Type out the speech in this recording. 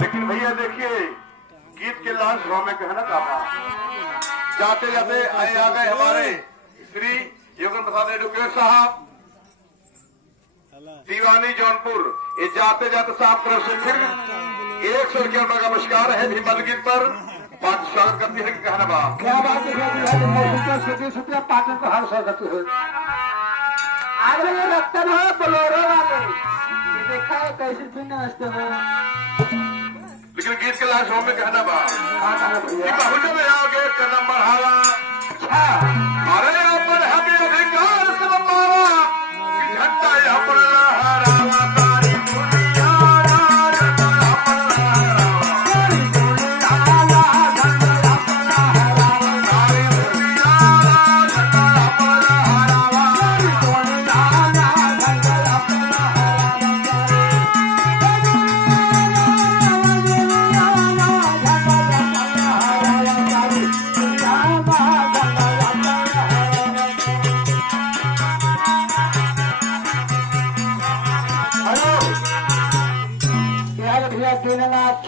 लेकिन भैया देखिए गीत के लास्ट भाव में कहना चाहता जाते जाते आए आ गए हमारे श्री योगन प्रसाद एडवोकेट साहब दीवानी जौनपुर। ये जाते जाते साहब तरफ से फिर 100 रुपया का नमस्कार है भीमल गीत पर पाठ स्वागत करती है। कहना बा क्या बात है पाठन को हर स्वागत है। आगे लगता है बोलोरो वाले देखा है कैसे फिर नमस्ते हो। लेकिन गीत के लास्ट भाव में कहना बा बहुजन में आगे कदम बढ़ावा अरे अपन हमें अधिकार से मारा झंडा यहाँ पर लहरावा तारी दुनिया भैया 3 लाख